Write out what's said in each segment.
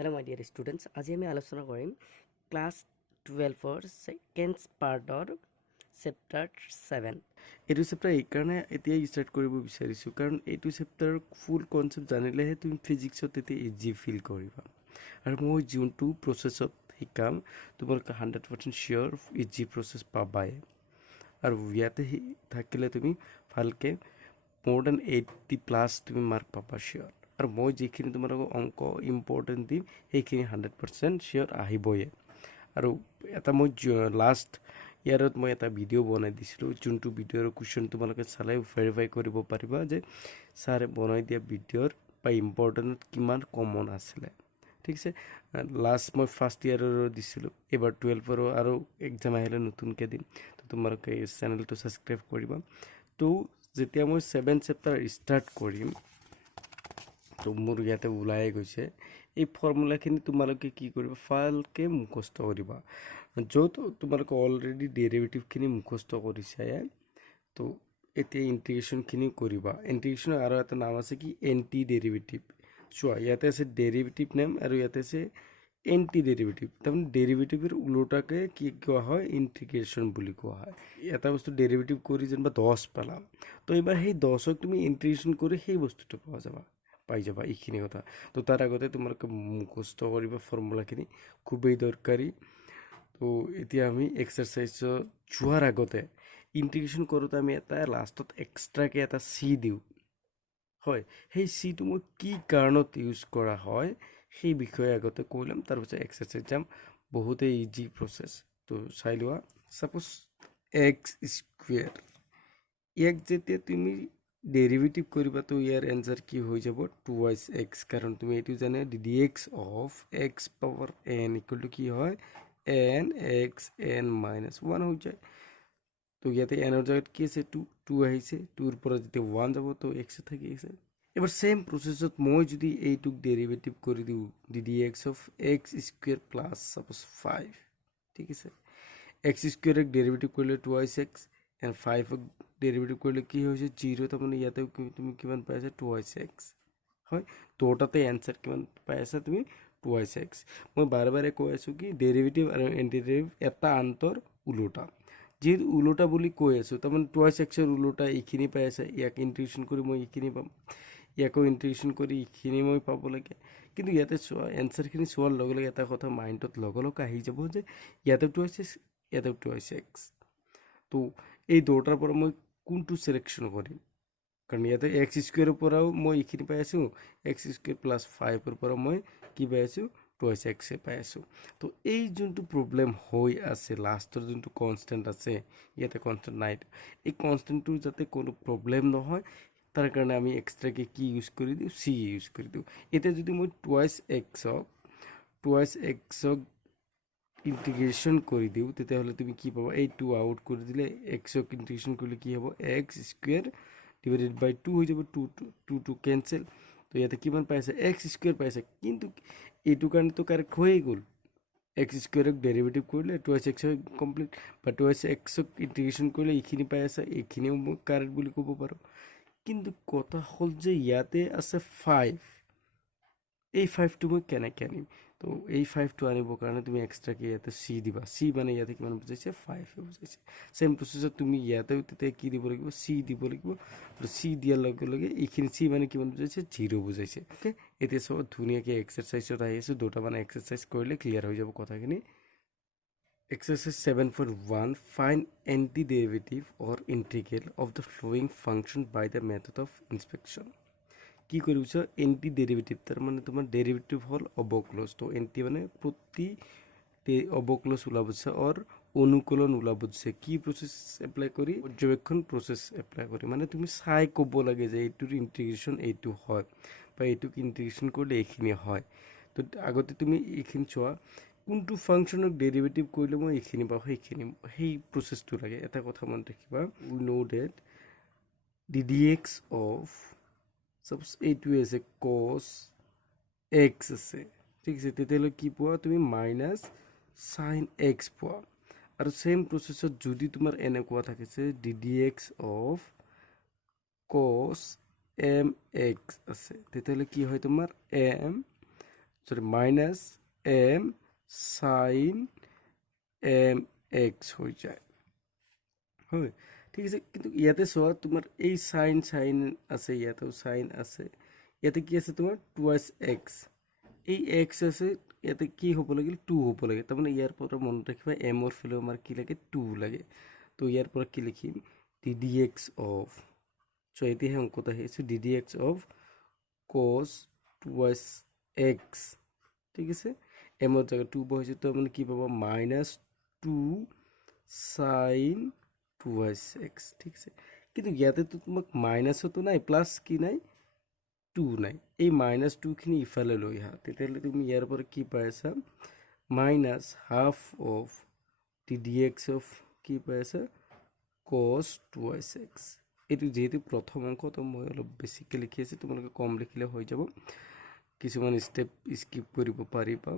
Hello my dear students, আজি আমি আলোচনা কৰিম ক্লাস 12 সেকেন্ড পাৰ্টৰ চেপ্টাৰ 7। এইটো চেপ্টাৰ এইকাৰণে এতিয়াই ষ্টাৰ্ট কৰিব বিচাৰিছোঁ কাৰণ এইটো চেপ্টাৰৰ ফুল কনচেপ্ট জানিলেহে তুমি ফিজিক্সত তেতিয়া ইজি ফিল কৰিবা আৰু মই যোনটো প্ৰচেছত শিকাম তোমালোকে 100% চিয়'ৰ ইজি প্ৰচেছ পাবাই আৰু ইয়াতে থাকিলে তুমি ভালকৈ more than 80+ তুমি মাৰ্ক পাবা চিয়'ৰ আৰু মই যিখিনি তোমালোকক অংক ইম্পৰ্টেণ্ট দিম সেইখিনি 100% চিয়'ৰ আহিবই আৰু এটা মই লাষ্ট ইয়াৰত মই এটা ভিডিঅ' বনাই দিছিলোঁ যোনটো ভিডিঅ'ৰ কুৱেশ্যন তোমালোকে চালে ভেৰিফাই কৰিব পাৰিবা যে ছাৰে বনাই দিয়া ভিডিঅ'ৰ বা ইম্পৰ্টেণ্ট কিমান কমন আছিলে ঠিক আছে লাষ্ট মই ফাৰ্ষ্ট ইয়াৰৰো দিছিলোঁ এইবাৰ 12ৰো আৰু এক্সাম আহিলে নতুনকৈ দিম তো তোমালোকে এই চেনেলটো ছাবস্ক্ৰাইব কৰিবা তো যেতিয়া মই 7 চেপ্টাৰ ষ্টাৰ্ট কৰিম তো মোৰ ইয়াতে ওলাই গৈছে এই ফৰ্মুলাখিনি তোমালোকে কি কৰিবা ভালকৈ মুখস্থ কৰিবা য'ত তোমালোকে অলৰেডি ডেৰিভেটিভখিনি মুখস্থ কৰিছা তো এতিয়া ইণ্টিগ্ৰেশ্যনখিনি কৰিবা ইণ্টিগ্ৰেশ্যনৰ আৰু এটা নাম আছে কি এণ্টি ডেৰিভেটিভ চোৱা ইয়াতে আছে ডেৰিভেটিভ নেম আৰু ইয়াতে আছে এণ্টি ডেৰিভেটিভ তাৰমানে ডেৰিভেটিভৰ ওলোটাকে কি কোৱা হয় ইণ্টিগ্ৰেশ্যন বুলি কোৱা হয় এটা বস্তু ডেৰিভেটিভ কৰি যেনিবা 10 পালাম তো এইবাৰ সেই 10ক তুমি ইণ্টিগ্ৰেশ্যন কৰি সেই বস্তুটো পাই যাবা এইখিনি কথা তো তাৰ আগতে তোমালোকে মুখস্থ কৰিবা ফৰ্মুলাখিনি খুবেই দৰকাৰী তো এতিয়া আমি এক্সাৰচাইজত যোৱাৰ আগতে ইণ্টিগ্ৰেশ্যন কৰোঁতে আমি এটা লাষ্টত এক্সট্ৰাকৈ এটা চি দিওঁ হয় সেই চিটো মই কি কাৰণত ইউজ কৰা হয় সেই বিষয়ে আগতে কৈ ল'ম তাৰপিছত এক্সাৰচাইজ যাম বহুতেই ইজি প্ৰচেছ তো চাই লোৱা ছাপ'জ এক্স স্কুৱেৰ ইয়াক যেতিয়া তুমি ডেৰিভেটিভ কৰিবা তো ইয়াৰ এনচাৰ কি হৈ যাব 2x কাৰণ তুমি এইটো জানে dx of x power n equal to কি হয় n x n মাইনাছ 1 হৈ যায় তো ইয়াতে এনৰ জায়গাত কি আছে 2 আহিছে 2ৰ পৰা যেতিয়া 1 যাব তো x থাকি আছে এবাৰ সেম প্ৰচেছত মই যদি এইটোক ডেৰিভেটিভ কৰি দিওঁ dx of x square plus suppose 5 ঠিক আছে x স্কুৱেৰক ডেৰিভেটিভ কৰিলে 2x and 5ক ডেৰিভেটিভ কৰিলে কি হৈছে 0 তাৰমানে ইয়াতে তুমি কিমান পাই আছা 2x হয় দুটাতে এনসাৰ কিমান পাই আছা তুমি 2x মই বাৰে বাৰে কৈ আছোঁ কি ডেৰিভেটিভ আৰু এণ্টিডেৰিভ এটা আন্তৰ উলোটা যি উলোটা বুলি কৈ আছোঁ তাৰমানে 2xৰ উলোটা এইখিনি পাই আছে ইয়াক ইণ্টিগ্ৰেশ্যন কৰি মই এইখিনি পাম ইয়াকো ইণ্টিগ্ৰেশ্যন কৰি এইখিনি মই পাব লাগে কিন্তু ইয়াতে চোৱা এনসাৰখিনি চোৱাৰ লগে লগে এটা কথা মাইণ্ডত লগে লগে আহি যাব যে ইয়াতে 2x ইয়াতে 2x তো এই দুটাৰ পৰা মই কোনটো সিলেকশন কৰিম কাৰণ ইয়াতে x স্কয়াৰৰ পৰাও মই এইখিনি পাই আছোঁ x স্কয়াৰ প্লাস 5 ৰ পৰা মই কি পাই আছোঁ 2x পাই আছোঁ তো এই যোনটো প্ৰবলেম হৈ আছে লাষ্টৰ যোনটো কনস্ট্যান্ট আছে ইয়াতে কনস্ট্যান্ট নাই এই কনস্ট্যান্টটো যাতে কোনো প্ৰবলেম নহয় তাৰ কাৰণে আমি এক্সট্ৰাকে কি ইউজ কৰি দিওঁ c ইউজ কৰি দিওঁ এতিয়া যদি মই 2x ইন্টিগ্রেশন করে দিও তেতিয়াহলে তুমি কি পাবা এই 2 আউট করে দিলে x ক ইন্টিগ্রেশন করলে কি হবে x স্কয়ার ডিভাইডেড বাই 2 হয়ে যাবে 2 ক্যান্সেল তো ইয়াতে কিমান পাইছে x স্কয়ার পাইছে কিন্তু এইটো কাৰণে তো কারেক্ট হয়ে গল x স্কয়ারক ডেরিভেটিভ করলে 2x কমপ্লিট বা 2x ক ইন্টিগ্রেশন করলে এইখিনি পাই আছে এইখিনিও কারেক্ট বুলি ক'ব পাৰো কিন্তু কথা হল যে ইয়াতে আছে 5 এই 5 টো মই কেনেকৈ আনিম তো এই 5 টো আনিবৰ কাৰণে তুমি এক্সট্ৰাকে ইয়াতে c দিবা c মানে ইয়াতে কিমান বুজাইছে 5 বুজাইছে সেম প্ৰসেছত তুমি ইয়াতে তেতিয়া কি দিব লাগিব c দিব লাগিব আৰু c দিয়াৰ লগে লগে এইখিনি c মানে কিমান বুজাইছে 0 বুজাইছে ওকে এতিয়া সব ধুনীয়াকৈ এক্সাৰসাইজত আহি আছে দুটা মানে এক্সাৰসাইজ কৰিলে ক্লিয়াৰ হৈ যাব কথাখিনি Exercise 7.1 Find antiderivative or integral of the following function by the method of inspection কি কৰিছ এন্টি ডেৰিভেটিভ তাৰ মানে তোমাৰ ডেৰিভেটিভ হল অবক্লজ তো এন্টি মানে প্ৰতি অবক্লজ ওলাবছে অৰ অনুকলন ওলাবছে কি প্ৰসেস এপ্লাই কৰি পৰ্যবেক্ষণ প্ৰসেস এপ্লাই কৰি মানে তুমি চাই ক'ব লাগে যে এইটোৰ ইন্টিগ্ৰেশন এইটো হয় বা এইটোক ইন্টিগ্ৰেশন কৰিলে এইখিনি হয় তো আগতে তুমি এইখিনি চোৱা কোনটো ফাংশনক ডেৰিভেটিভ কৰিলে মই এইখিনি পাওঁ সেইখিনি সেই প্ৰসেসটো লাগে এটা কথা মনত ৰাখিবা we know that ddx of suppose এইটো আছে cos x আছে ঠিক আছে তেতিয়াহলে কি পোৱা তুমি মাইনাস sin x পোৱা আৰু সেম প্ৰসেসত যদি তোমাৰ এনেকুৱা থাকিছে ddx of cos mx আছে তেতিয়াহলে কি হয় তোমাৰ m sorry minus M sign M X হৈ যায় হয় ঠিক আছে কিন্তু ইয়াতে চোৱা তোমাৰ এই সাইন আছে ইয়াতেও সাইন আছে ইয়াতে কি আছে তোমাৰ টুৱাইছ এক্স এই এক্স আছে ইয়াতে কি হ'ব লাগিল 2 হ'ব লাগে তাৰমানে ইয়াৰ পৰা মনত ৰাখিবা এমৰ ফেলে আমাৰ কি লাগে 2 লাগে তো ইয়াৰ পৰা কি লিখিম ddx of so এতিয়াহে অংকত আহিছে ddx of cos twice x ঠিক আছে এমৰ জায়গা 2 বহাইছে তো মানে কি পাবা মাইনাছ 2 সাইন টুৱাইছ এক্স ঠিক আছে কিন্তু ইয়াতে তো তোমাক মাইনাছতো নাই প্লাছ কি নাই 2 নাই এই মাইনাছ 2 খিনি ইফালে লৈ আহা তেতিয়াহ'লে তুমি ইয়াৰ পৰা কি পাই আছা minus half of ddx of কি পাই আছা cos টুৱাইছ এক্স এইটো যেহেতু প্ৰথম অংক তো মই অলপ বেছিকৈ লিখি আছোঁ তোমালোকে কম লিখিলে হৈ যাব কিছুমান ষ্টেপ স্কিপ কৰিব পাৰিবা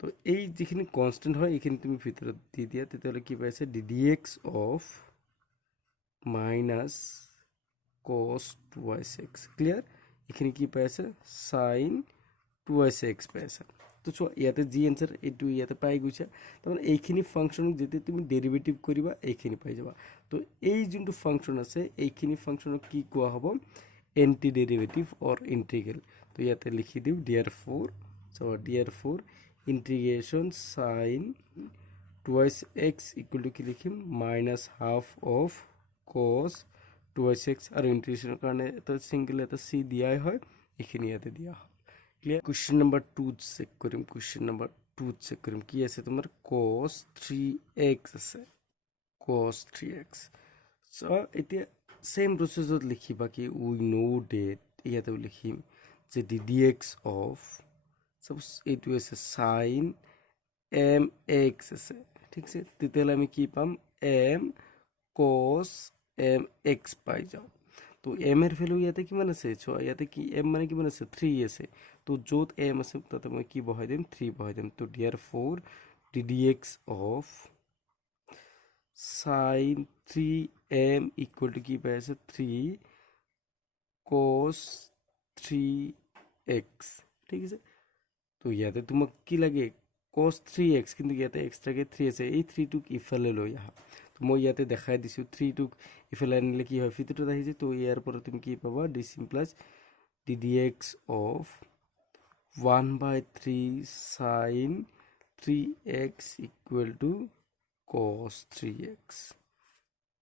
তো এই যিখিনি কনষ্টেণ্ট হয় এইখিনি তুমি ভিতৰত দি দিয়া তেতিয়াহ'লে কি পাইছে ddx of minus cos twice x clear এইখিনি কি পাই আছে সাইন টুৱাইছ এক্স পাই আছে তো চোৱা ইয়াতে যি এনচাৰ এইটো ইয়াতে পাই গৈছা তাৰমানে এইখিনি ফাংচনক যেতিয়া তুমি ডেৰিভেটিভ কৰিবা এইখিনি পাই যাবা তো এই যোনটো ফাংচন আছে এইখিনি ফাংচনক কি কোৱা হ'ব এন্টি ডেৰিভেটিভ অৰ ইন্টিগ্ৰেল তো ইয়াতে লিখি দিওঁ therefore integration sine twice x equal to কি লিখিম minus half of cos twice x আৰু ইন্টিগ্ৰেশ্যনৰ কাৰণে এটা সিঙ্গল এটা c দিয়াই হয় এইখিনি ইয়াতে দিয়া হয় ক্লিয়াৰ কোৱেশ্চন নম্বৰ 2 চেক কৰিম কি আছে তোমাৰ cos 3x আছে cos 3x সো এতিয়া সেম প্ৰসেছত লিখিবা কি উই নো ডেট ইয়াতেও লিখিম যে ddx অফ সাপোজ এইটো আছে sin mx আছে ঠিক আছে তেতিয়াহ'লে আমি কি পাম m cos mx পাই যাওঁ তো m এর ভ্যালু ইয়াতে কিমান আছে সো ইয়াতে কি m মানে কিমান আছে 3 আছে তো যত m আছে তাতে মই কি বহাই দিম 3 বহাই দিম তো therefore ddx of sin 3m equal to কি পাই আছে 3 cos 3x ঠিক আছে তো ইয়াতে তোমাক কি লাগে cos 3x কিন্তু ইয়াতে এক্সট্ৰাকে 3 আছে এই 3 টুক ইফালে লৈ আহা তো মই ইয়াতে দেখাই দিছো 3 টুক ইফালে আনিলে কি হয় ভিতৰত আহি যায় তো ইয়াৰ পৰা তুমি কি পাবা d plus ddx of 1/3 sin 3x equal to cos 3x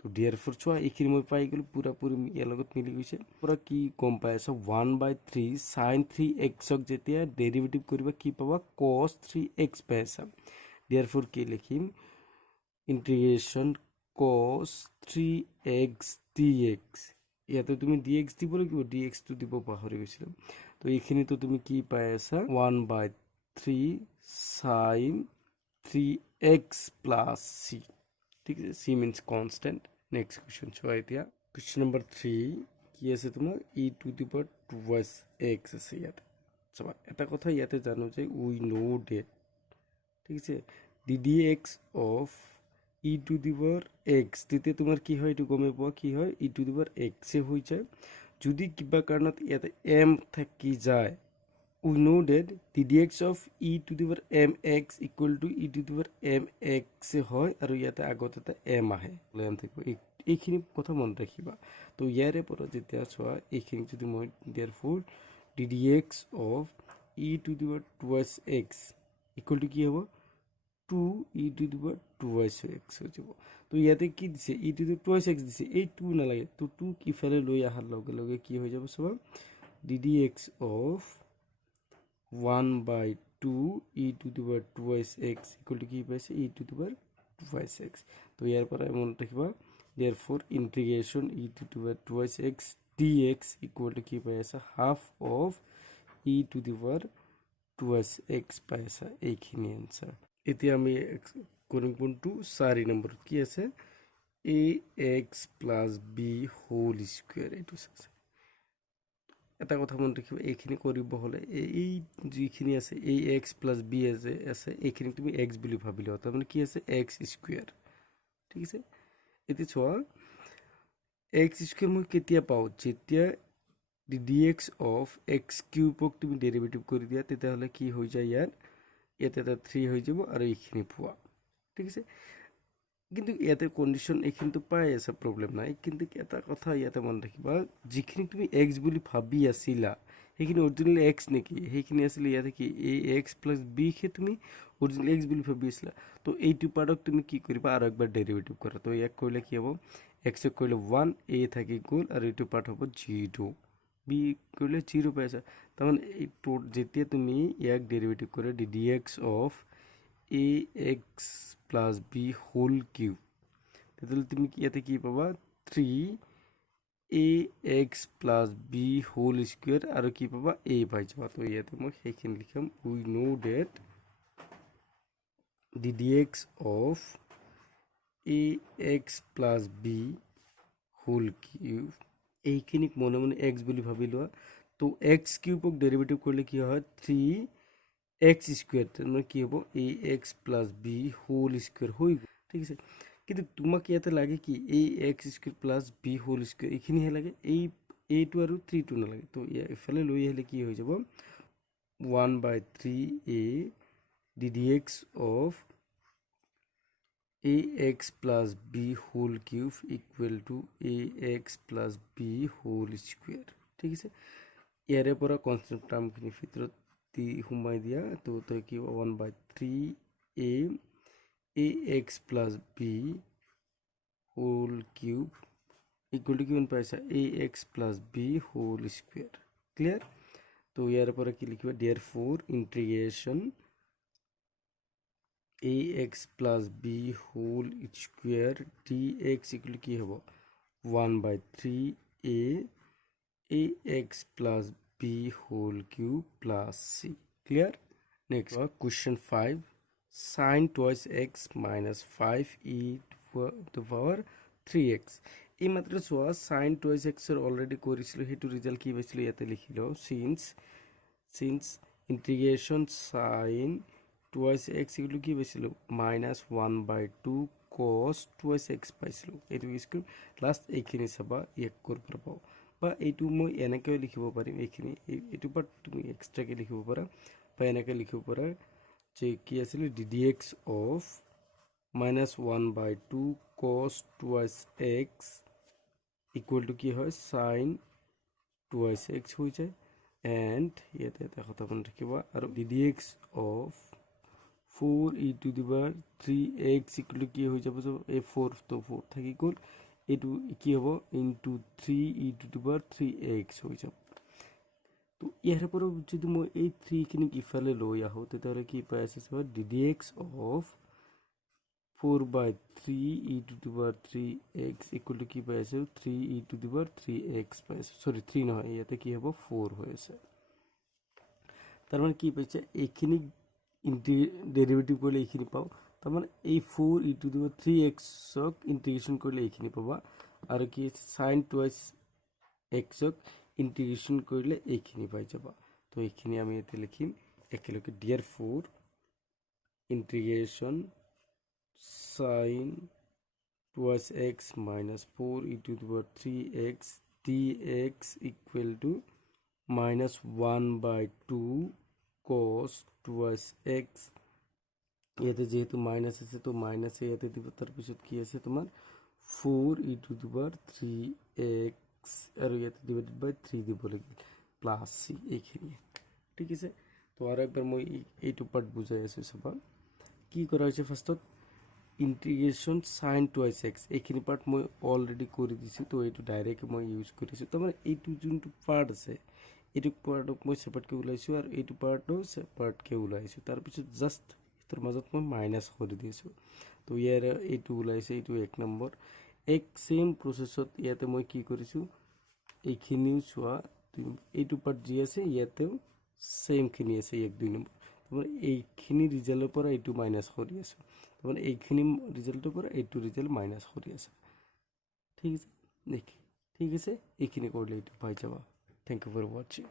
তো therefore চোৱা এইখিনি মই পাই গলো পুৰাপুৰি ইয়াৰ লগত মিলি গৈছে পুৰা কি গম পাই আছো 1/3 sin 3x ক যেতিয়া ডেৰিভেটিভ কৰিবা কি পাবা cos 3x পাই আছা therefore কি লিখিম ইন্টিগ্ৰেশ্যন cos 3x dx ইয়াতে তুমি dx দিব লাগিব dx টো দিব পাহৰি গৈছিলাম তো এইখিনি তো তুমি কি পাই আছা 1/3 sin 3x plus c ঠিক আছে c means constant next question চোৱা এতিয়া question number 3 কি আছে তোমাৰ e to the power 2x আছে ইয়াতে চোৱা এটা কথা ইয়াতে জানো যে we know that ঠিক আছে ddx of e to the power x তেতিয়া তোমাৰ কি হয় এটো গমে পোৱা কি হয় e to the power x এ হৈ যায় যদি কিবা কাৰণত ইয়াতে m থাকি যায় we know that ddx of e to the power mx equal to e to the power mx হয় আৰু ইয়াতে আগত এটা m আহে m থাকিব এইখিনি কথা মন ৰাখিবা তো ইয়াৰে পৰা যেতিয়া চোৱা এইখিনি যদি মই therefore ddx of e to the power 2x equal to কি হ'ব 2 e to the power 2x হৈ যাব তো ইয়াতে কি দিছে e to the power 2x দিছে এই 2 না লাগে তো 2 কি ফেলে লৈ আহাৰ লগে লগে কি হৈ যাব সব ddx of 1/2 e to the power 2x equal to কি পাইছে e to the power 2x তো ইয়াৰ পৰা মন ৰাখিবা therefore integration e to the power 2x dx equal to কি পাই আছে half of e to the power 2x পাই আছে এইখিনি आंसर এতিয়া আমি কৰিম কোনটো 4 নম্বৰ কি আছে ax + b হোল স্কয়াৰ এটো আছে এটা কথা মন ৰাখিবা এইখিনি কৰিব হলে এই যিখিনি আছে এই x + b আছে এইখিনি তুমি x বুলি ভাবিলো তাৰ মানে কি আছে x স্কয়াৰ ঠিক আছে এতি চোৱা x স্কয়ার মই কেতিয়া পাও যেতিয়া dx of x কিউবক তুমি ডেরিভেটিভ কৰি দিয়া তেতিয়াহলে কি হৈ যায় ইয়াৰ ইয়াতে এটা 3 হৈ যাব আৰু এইখিনি পোৱা ঠিক আছে কিন্তু ইয়াতে কন্ডিশন এইখিনিটো পাই আছে প্ৰবলেম নাই কিন্তু এটা কথা ইয়াতে মন ৰাখিবা যিখিনি তুমি x বুলি ভাবি আছিলা সেইখিনি অৰিজিনালি x নেকি সেইখিনি আছিল ইয়াতে কি ax + b কে তুমি অৰিজিনালি x বুলি ভাবি আছিলা তো এইটো পাৰ্টক তুমি কি কৰিবা আৰু একবাৰ ডেৰিভেটিভ কৰা তো ইয়াক কৰিলে কি হ'ব x ক কৰিলে 1 a থাকি গ'ল আৰু এইটো পাৰ্ট হ'ব 0 b কৰিলে 0 পাইছা তাৰমানে এই যেতিয়া তুমি ইয়াক ডেৰিভেটিভ কৰে dx of ax plus b whole cube তেতিয়াহ'লে তুমি ইয়াতে কি পাবা 3ax plus b whole square আৰু কি পাবা a পাই যাবা তো ইয়াতে মই সেইখিনি লিখাম we know that dx of ax plus b whole cube এইখিনিক মনে মনে x বুলি ভাবি লোৱা তো x কিউবক ডেৰিভেটিভ কৰিলে কি হয় 3x স্কয়ার মানে কি হ'ব ax plus b whole square হৈ গ'ল ঠিক আছে কিন্তু তোমাক ইয়াতে লাগে কি ax square plus b whole square এইখিনি হে লাগে এই a2 আৰু 3 টো নালাগে তো ইফালে লৈ আহিলে কি হৈ যাব 1/3a dx of ax plus b whole cube equal to ax plus b whole square ঠিক আছে ইয়াৰে পৰা কনস্ট্যান্ট টাৰ্মখিনি ভিতৰত দি হুমাই দিয়া তো তই কি 1/3a ax plus b whole cube equal to কিমান পাইছা ax plus b whole square clear তো ইয়াৰে পৰা কি লিখিবা therefore integration ax plus b whole square dx equal to কি হ'ব 1/3a ax plus b whole cube plus c clear next question 5 sin twice x minus 5e to the power 3x এই মাত্র সোয়া sin twice x এর already করেছিল হেতু result কি পাইছিল ইয়াতে লিখিলো since integration sin twice x equal কি পাইছিল -1/2 cos twice x পাইছিল এটো স্কুল লাস্ট এইখিনি চাবা এক কৰিব পাব বা এইটো মই এনেকৈ লিখিব পাৰিম এইখিনি এইটো পাৰ্ট তুমি এক্সট্ৰাকে লিখিব পাৰা বা এনেকৈ লিখিব পাৰা যে কি আছিল dx of -1/2 cos twice x equal to কি হয় sin twice x হৈ যায় and ইয়াতে এটা কথা মন ৰাখিবা আৰু dx of 4e to the power 3x equal to কি হৈ যাব এই 4 তো 4 থাকি গ'ল এটো কি হ'ব into 3e to the power 3x হৈ যাব তো ইয়াৰ পৰা যদি মই এই 3 খিনি ইফালে লৈ আহো তেতিয়াহলে কি পাই আছে dx of 4/3e to the power 3x equal to কি পাই আছে 3e to the power 3x পাই আছে সরি 3 নহয় ইয়াতে কি হ'ব 4 হৈ আছে তাৰ মানে কি পাইছে এইখিনি ডেৰিভেটিভ কৰিলে এইখিনি পাও তাৰ মানে এই 4e to the power 3x ক ইন্টিগ্ৰেশন কৰিলে এইখিনি পাবা আৰু কি sin twice x ক ইন্টিগ্ৰেশন কৰিলে এইখিনি পাই যাবা তো এইখিনি আমি এতে লিখিম একেলগে therefore integration sin twice x minus 4e to the power 3x dx equal to -1/2 cos twice x ইয়াতে যেহেতু মাইনাস আছে তো মাইনাস ইয়াতে দিব তার পিছত কি আছে তোমার 4e to the power 3x আর ইয়াতে ডিভাইডেড বাই 3 দিব লাগে প্লাস c এইখিনি ঠিক আছে তো আর একবার মই এইটো পার্ট বুঝাই আছো সবা কি করা হয়েছে ফার্স্টত ইন্টিগ্রেশন sin twice x এইখিনি পার্ট মই অলরেডি করে দিছি তো এইটো ডাইরেক্ট মই ইউজ কৰিছো তো মানে এইটো যোনটো পার্ট আছে এইটো পার্টক মই সেপারেট কে উলাইছো আর এইটো পার্টও সেপারেট কে উলাইছো তার পিছত জাস্ট এর মাজত মই মাইনাস কৰি দিছো তো ইয়াৰ এইটো উলাইছে এইটো এক নম্বৰ এক সেম প্ৰসেসত ইয়াতে মই কি কৰিছো এইখিনিও সোয়া এইটো পাৰ্ট জি আছে ইয়াতেও সেম খিনি আছে এক দুই নম্বৰ তোমাৰ এইখিনি ৰিজাল্টৰ পৰা এইটো মাইনাস কৰি আছো তোমাৰ এইখিনি ৰিজাল্টৰ পৰা এইটো ৰিজাল্ট মাইনাস কৰি আছে ঠিক আছে দেখি ঠিক আছে এইখিনি কৰিলে এইটো পাই যাবা থ্যাংক ইউ ফৰ ওয়াচিং